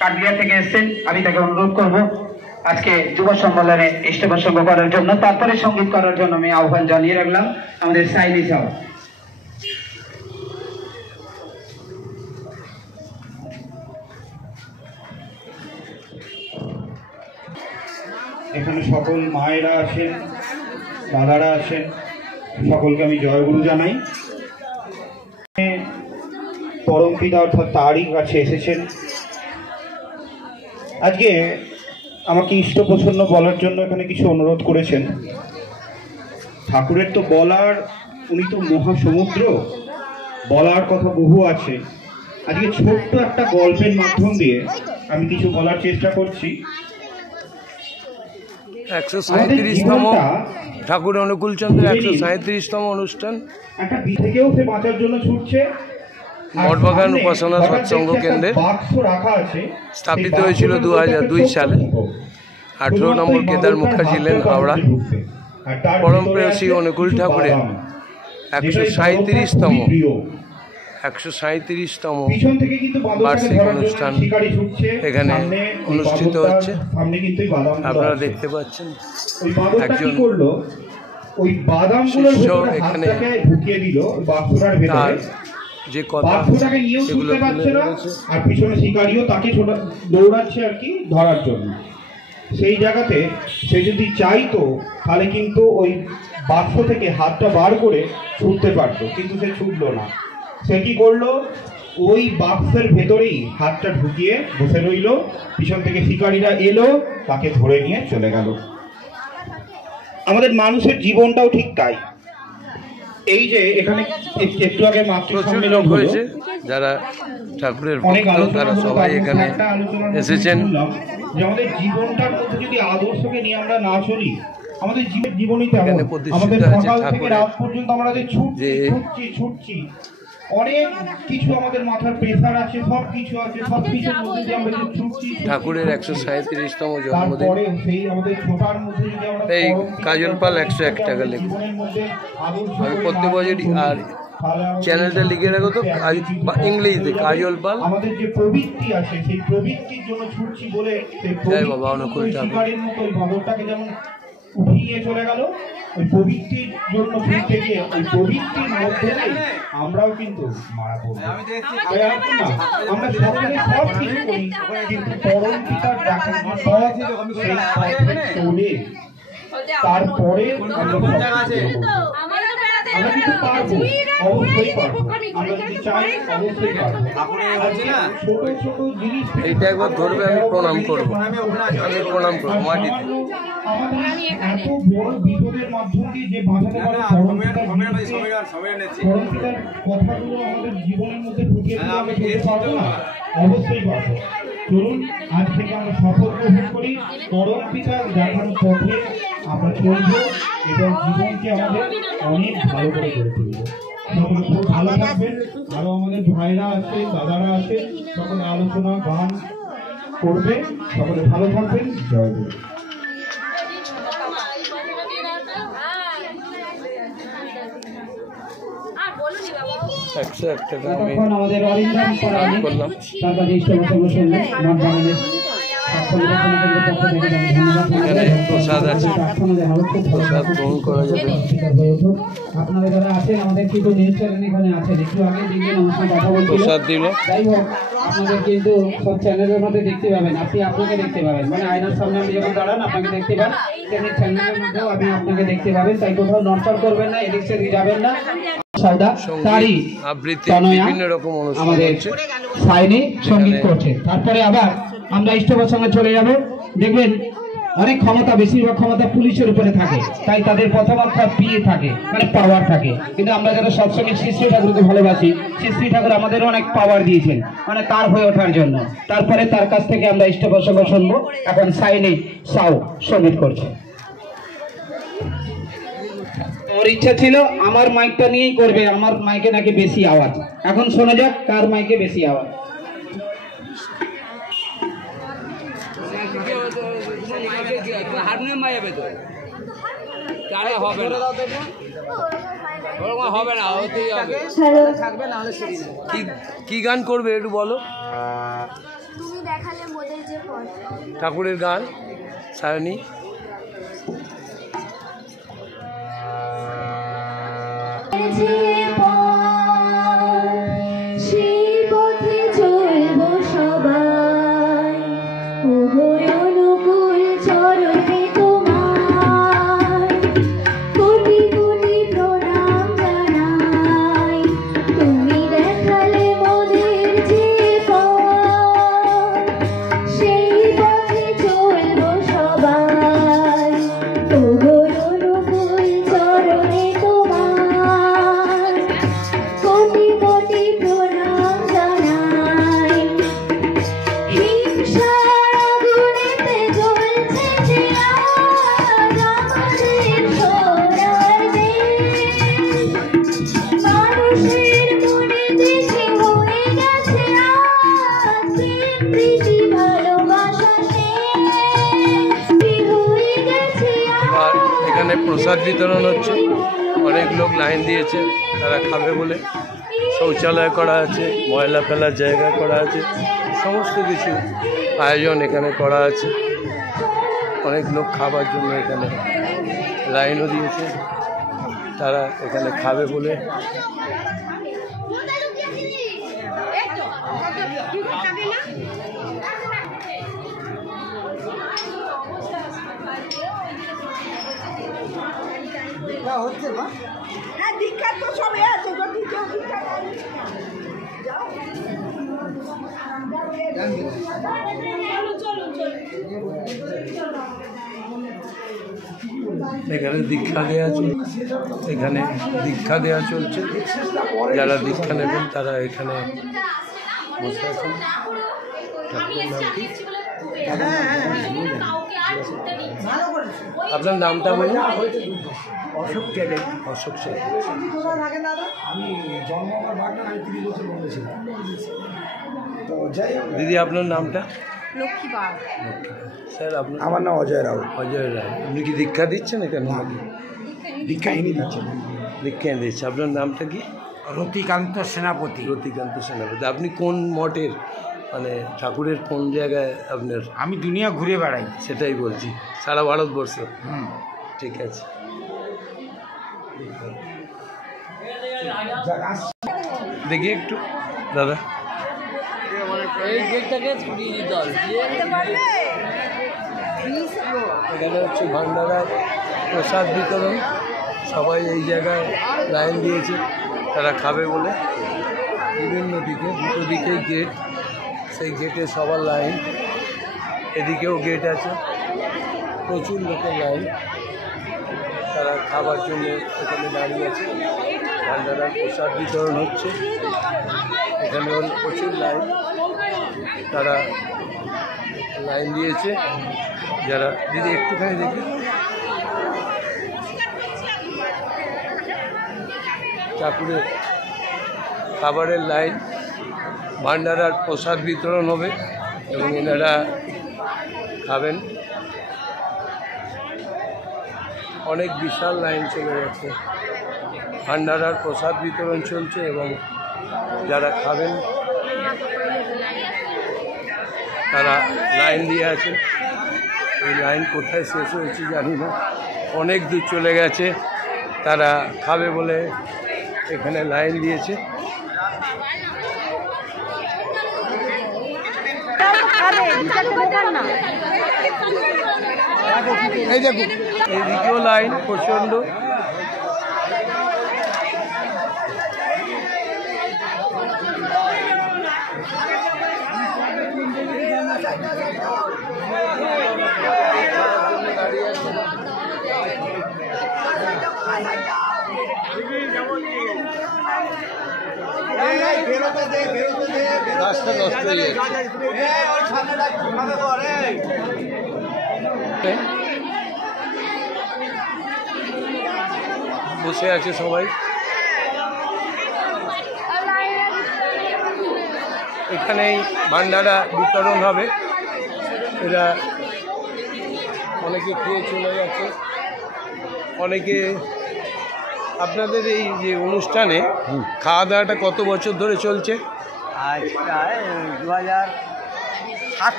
কাঠগড়িয়া থেকে এসেছেন, আমি তাকে অনুরোধ করব আজকে যুব সম্মেলনে ইষ্টপ্রসঙ্গ করার জন্য, তারপরে সঙ্গীত করার জন্য আমি আহ্বান জানিয়ে রাখলাম আমাদের সাইনি সাহ। এখানে সকল মায়েরা আছেন, দাদারা আছেন, সকলকে আমি জয়গুরু জানাই। পরম পিতা অর্থাৎ তারই কাছে এসেছেন। আজকে আমাকে ইষ্টপ্রসন্ন বলার জন্য এখানে কিছু অনুরোধ করেছেন। ঠাকুরের তো বলার, উনি তো মহাসমুদ্র, বলার কথা বহু আছে। আজকে ছোট্ট একটা গল্পের মাধ্যম দিয়ে আমি কিছু বলার চেষ্টা করছি। 137তম ঠাকুর অনুকূলচন্দ্রের 137তম অনুষ্ঠান। একটা থেকেও সে বাঁচার জন্য ছুটছে। মঠবাগান উপাসনা সৎসঙ্গ কেন্দ্রে স্থাপিত হয়েছিল 2002 সালে। 18 নম্বর কেদার মুখার্জি লেন, হাওড়া। পরম প্রেয়সী অনুকূল ঠাকুরের 137তম বার্ষিক অনুষ্ঠান এখানে অনুষ্ঠিত হচ্ছে। আপনারা দেখতে পাচ্ছেন একজন শিষ্য এখানে তার যে কথা সেগুলো আর পিছনে শিকারিও তাকে দৌড়াচ্ছে আর কি ধরার জন্য। সেই জায়গাতে সে যদি চাইতো তাহলে কিন্তু ওই বাক্স থেকে হাতটা বার করে ছুটতে পারতো, কিন্তু সে ছুটলো না। সে কি করলো, ওই বাক্সের ভেতরেই হাতটা ঢুকিয়ে বসে রইল। পিছন থেকে শিকারীরা এলো, তাকে ধরে নিয়ে চলে গেল। আমাদের মানুষের জীবনটাও ঠিক তাই। এই যে এখানে একটু আগে মাতৃ সম্মেলন হয়েছে, যারা ঠাকুরের ভক্ত তারা সবাই এখানে এসেছেন। যে আমাদের জীবনটার মধ্যে যদি আদর্শকে নিয়ে আমরা না চলি, আমাদের জীবনই আমাদের সকাল থেকে রাত পর্যন্ত আমরা যে ছুটছি, অনেক কিছু আমাদের মাথার প্রেসার আছে, সব কিছু আছে, সব কিছুর মধ্যে যে আমরা ছুটছি। ঠাকুরের 137তম জন্মদিন। এই কাজল পাল 101 টাকা লেখো, আমি প্রত্যেক বছরই। আর চ্যানেলটা লিখে রাখো তো ইংলিশে, কাজল পাল। আমাদের যে প্রবৃত্তি আছে সেই প্রবৃত্তির জন্য ছুটছি বলে জয় বাবা অনুকূল ঠাকুর। যেমন উঠিয়ে চলে গেল, ওই প্রবৃত্তির জন্য ছুটতে গিয়ে ওই প্রবৃত্তির মধ্যে আমরাও কিন্তু মারা পড়বো। আমরা সকলে সব কিছু করি, কিন্তু পরম পিতার ডাকা চলে তারপরে আমরা কিন্তু পারবো, অবশ্যই পারবো। আমরা যদি চাই অবশ্যই পারবো। ছোট ছোট জিনিস এইটা একবার ধরবে, আমি প্রণাম করবো, আমি প্রণাম করবো মাটিতে। এত বড় বিপদের মাধ্যম দিয়ে যে বাঁচাতে পারে পরম পিতার কথাগুলো আমাদের জীবনের মধ্যে ঢুকিয়ে দিলে আমরা চলতে পারবো না? অবশ্যই পারবো। চলুন আজ থেকে আমরা শপথ গ্রহণ করি, পরম পিতার দেখানো পথে আমরা চলবো এবং জীবনকে আমাদের অনেক ভালো করে গড়ে তুলবো। সকলে খুব ভালো থাকবেন। আরো আমাদের ভাইরা আছে, দাদারা আছে, সকলে আলোচনা গান করবে। সকলে ভালো থাকবেন। জয় গুরু। আমাদের অরিন্দম করলাম তার কাছে ইষ্টপ্রসঙ্গ শুনলেন। প্রসাদ আছে, প্রসাদ গ্রহণ করা যাবে। আপনারা যারা আছেন, আমাদের কিন্তু নিউজ চ্যানেল এখানে আছেন, একটু আগে দেখবেন আমার সঙ্গে কথা বলছিল। প্রসাদ দিল। যাই হোক, আপনাদের কিন্তু সব চ্যানেলের মধ্যে দেখতে পাবেন, আপনি আপনাকে দেখতে পাবেন। মানে আয়নার সামনে আপনি যখন দাঁড়ান আপনাকে দেখতে পান, তেমনি চ্যানেলের মধ্যেও আপনি আপনাকে দেখতে পাবেন। তাই কোথাও নড়চড় করবেন না, এদিক সেদিক যাবেন না। তারই বিভিন্ন রকম আমাদের সাইনি সঙ্গীত করছে। তারপরে আবার আমরা ইষ্টপ্রসঙ্গে চলে যাব। দেখবেন অনেক ক্ষমতা, বেশিরভাগ ক্ষমতা পুলিশের উপরে থাকে, তাই তাদের কথাবার্তা পিয়ে থাকে, মানে পাওয়ার থাকে। কিন্তু আমরা যারা সবসময় শ্রী ঠাকুরকে ভালোবাসি, শ্রী ঠাকুর আমাদের অনেক পাওয়ার দিয়েছেন, মানে তার হয়ে ওঠার জন্য। তারপরে তার কাছ থেকে আমরা ইষ্টপ্রসঙ্গ শুনবো। এখন সাইনি সাউ সঙ্গীত করছে। ওর ইচ্ছা ছিল আমার মাইকটা নিয়েই করবে, আমার মাইকে নাকি বেশি আওয়াজ। এখন শোনা যাক কার মাইকে বেশি আওয়াজ। কি গান করবে একটু বলো। তুমি দেখালে ঠাকুরের গান সায়নী। এখানে প্রসাদ বিতরণ হচ্ছে, অনেক লোক লাইন দিয়েছে তারা খাবে বলে। শৌচালয় করা আছে, ময়লা ফেলার জায়গা করা আছে, সমস্ত কিছু আয়োজন এখানে করা আছে। অনেক লোক খাবার জন্য এখানে লাইনও দিয়েছে, তারা এখানে খাবে বলে। হচ্ছে না হ্যাঁ দীক্ষা তো সবাই আছে যদি কেউ দীক্ষা এখানে দীক্ষা দেওয়া চলছে, এখানে দীক্ষা দেওয়া চলছে। যারা দীক্ষা নেবেন তারা এখানে বসে আছেন। আপনার নামটা বলুন। অশোক চ্যানেল। অশোক চ্যানেল। আমি জন্ম আমার বাগনান, আমি 30 বছর বলেছিলাম। তো যাই হোক, দিদি আপনার নামটা? লক্ষ্মী পাল। স্যার আপনার? আমার নাম অজয় রাও। অজয় রায়। আপনি কি দীক্ষা দিচ্ছেন এখানে? দীক্ষা ইনি দিচ্ছেন। দীক্ষা দিচ্ছে। আপনার নামটা কি? রতিকান্ত সেনাপতি। রতিকান্ত সেনাপতি। আপনি কোন মঠের, মানে ঠাকুরের কোন জায়গায় আপনার? আমি দুনিয়া ঘুরে বেড়াই। সেটাই বলছি, সারা ভারতবর্ষ। ঠিক আছে। দেখি একটু দাদা, এখানে হচ্ছে ভান্ডারার প্রসাদ বিতরণ। সবাই এই জায়গায় লাইন দিয়েছে তারা খাবে বলে। বিভিন্ন দিকে, দুটো দিকেই গেট, সেই গেটে সবার লাইন। এদিকেও গেট আছে, প্রচুর লোকের লাইন। তারা খাবার জন্য এখানে দাঁড়িয়ে আছে। ভান্ডারার প্রসাদ বিতরণ হচ্ছে, এখানে প্রচুর লাইন। তারা লাইন দিয়েছে যারা। দিদি একটুখানি দেখি, ঠাকুরের খাবারের লাইন, ভান্ডারার প্রসাদ বিতরণ হবে এবং এনারা খাবেন। অনেক বিশাল লাইন চলে যাচ্ছে। ভান্ডারার প্রসাদ বিতরণ চলছে এবং যারা খাবেন তারা লাইন দিয়ে আছে। এই লাইন কোথায় শেষ হয়েছে জানি না, অনেক দূর চলে গেছে। তারা খাবে বলে এখানে লাইন দিয়েছে। এই দেখুন, এইদিকেও লাইন প্রচণ্ড। রাস্তা নষ্ট হয়ে যাচ্ছে। বসে আছে সবাই। এখানেই ভান্ডারা বিতরণ হবে। এরা অনেকে খেয়ে চলে গেছে, অনেকে। আপনাদের এই যে অনুষ্ঠানে খাওয়া দাওয়াটা কত বছর ধরে চলছে? আজ প্রায় 7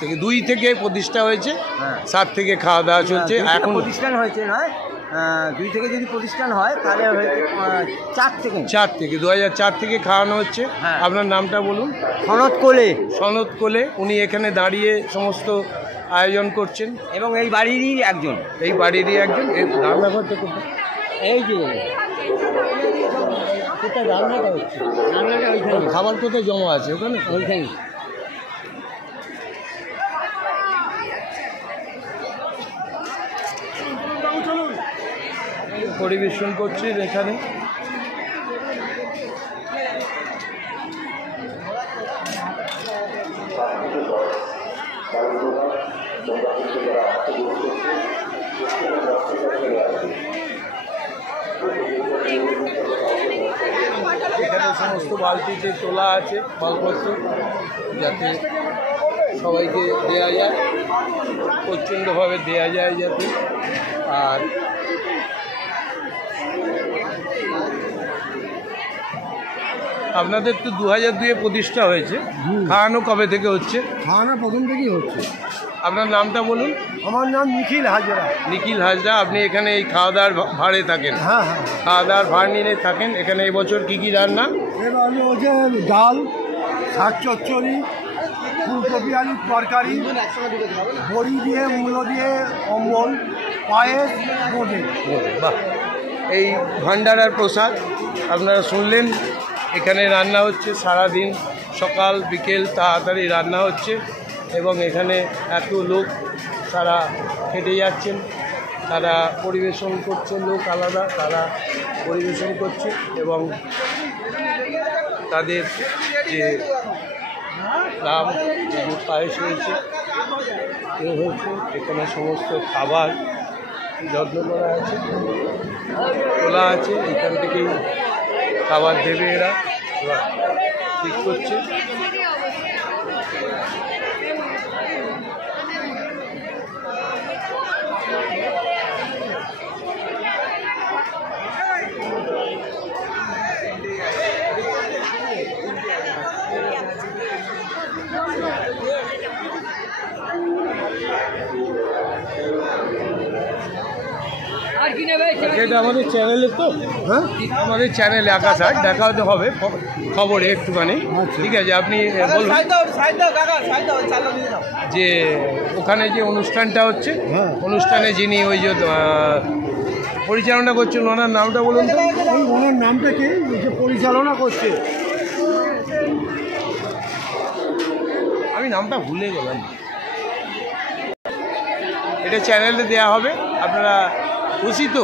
থেকে 2 থেকে প্রতিষ্ঠা হয়েছে, হ্যাঁ। 7 থেকে খাওয়া দাওয়া চলছে। এখন প্রতিষ্ঠান হয়েছে নয়, 2 থেকে যদি প্রতিষ্ঠান হয় তাহলে হয়তো 4 থেকে 2004 থেকে খাওয়ানো হচ্ছে। হ্যাঁ। আপনার নামটা বলুন। সনদ কোলে সনদ কোলে, উনি এখানে দাঁড়িয়ে সমস্ত আয়োজন করছেন। এবং এই বাড়িরই একজন, এই বাড়িরই একজন। এই রান্নাঘরটা কোথায়? এই যে কোথায় রান্নাটা হচ্ছে, রান্নাটা ওইখানে, খাবার কোথায় জমা আছে ওখানে? ওইখানে। পরিবেশন করছেন এখানে। এখানে সমস্ত বালতিতে তোলা আছে মালপত্র, যাতে সবাইকে দেয়া যায়, প্রচণ্ডভাবে দেয়া যায় যাতে। আর আপনাদের তো 2002-এ প্রতিষ্ঠা হয়েছে, খাওয়ানো কবে থেকে হচ্ছে? খাওয়ানো প্রথম থেকেই হচ্ছে। আপনার নামটা বলুন। আমার নাম নিখিল হাজরা। নিখিল হাজরা, আপনি এখানে এই খাওয়া দাওয়ার ভাড়ে থাকেন? হ্যাঁ হ্যাঁ। খাওয়া দাওয়ার ভাড় নিয়ে থাকেন। এখানে এবছর কী কী রান্না? এবার হচ্ছে ডাল, শাক চচ্চড়ি, ফুলকপি আলুর তরকারি, বড়ি দিয়ে মূলো দিয়ে অম্বল, পায়েস, বোঁদে। বাহ, এই ভান্ডারার প্রসাদ আপনারা শুনলেন। এখানে রান্না হচ্ছে সারাদিন, সকাল বিকেল তাড়াতাড়ি রান্না হচ্ছে, এবং এখানে এত লোক তারা খেটে যাচ্ছেন, তারা পরিবেশন করছে, লোক আলাদা তারা পরিবেশন করছে, এবং তাদের যে নাম পায়েস হয়েছে এ হয়েছে, এখানে সমস্ত খাবার যত্ন করা আছে, তোলা আছে, এখান থেকেই খাবার দেবে এরা, ঠিক করছে। এটা আমাদের চ্যানেলে তো, হ্যাঁ আমাদের চ্যানেলে আকাশ আজ দেখা হতে হবে খবরে একটুখানি, ঠিক আছে? আপনি বলুন যে ওখানে যে অনুষ্ঠানটা হচ্ছে, অনুষ্ঠানে যিনি ওই যে পরিচালনা করছেন ওনার নামটা বলুন তো। ওনার নামটা কি যে পরিচালনা করছে? আমি নামটা ভুলে গেলাম। এটা চ্যানেলে দেওয়া হবে, আপনারা খুশি তো?